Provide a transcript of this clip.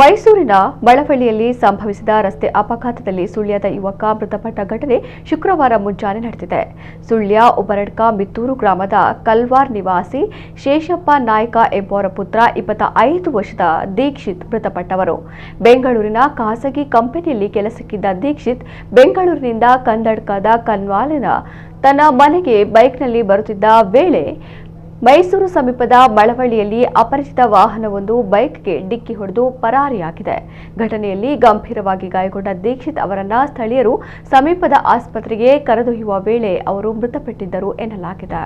ಮೈಸೂರಿನ ಮಳವಳ್ಳಿಯಲ್ಲಿ ಸಂಭವಿಸಿದ ರಸ್ತೆ ಅಪಘಾತದಲ್ಲಿ ಸುಳ್ಯದ ಯುವಕ ಮೃತಪಟ್ಟ ಘಟನೆ ಶುಕ್ರವಾರ ಮುಂಜಾನೆ ನಡೆದಿದೆ. ಸುಳ್ಯ ಉಬರಡ್ಕ ಮಿತ್ತೂರು ಗ್ರಾಮದ ಕಲ್ವಾರ್ ನಿವಾಸಿ ಶೇಷಪ್ಪ ನಾಯ್ಕ ಎಂಬುವರ ಪುತ್ರ 25 ವರ್ಷದ ದೀಕ್ಷಿತ್ ಮೃತಪಟ್ಟವರು. ಬೆಂಗಳೂರಿನ ಖಾಸಗಿ ಕಂಪನಿಯಲ್ಲಿ ಕೆಲಸಕ್ಕಿದ್ದ ದೀಕ್ಷಿತ್ ಬೆಂಗಳೂರಿನಿಂದ ಕಂದಡ್ಕದ ಕನ್ವಾಲಿನ ತನ್ನ ಮನೆಗೆ ಬೈಕ್ನಲ್ಲಿ ಬರುತ್ತಿದ್ದ ವೇಳೆ ಮೈಸೂರು ಸಮೀಪದ ಮಳವಳ್ಳಿಯಲ್ಲಿ ಅಪರಿಚಿತ ವಾಹನವೊಂದು ಬೈಕ್ಗೆ ಡಿಕ್ಕಿ ಹೊಡೆದು ಪರಾರಿಯಾಗಿದೆ. ಘಟನೆಯಲ್ಲಿ ಗಂಭೀರವಾಗಿ ಗಾಯಗೊಂಡ ದೀಕ್ಷಿತ್ ಅವರನ್ನ ಸ್ಥಳೀಯರು ಸಮೀಪದ ಆಸ್ಪತ್ರೆಗೆ ಕರೆದೊಯ್ಯುವ ವೇಳೆ ಅವರು ಮೃತಪಟ್ಟಿದ್ದರು ಎನ್ನಲಾಗಿದೆ.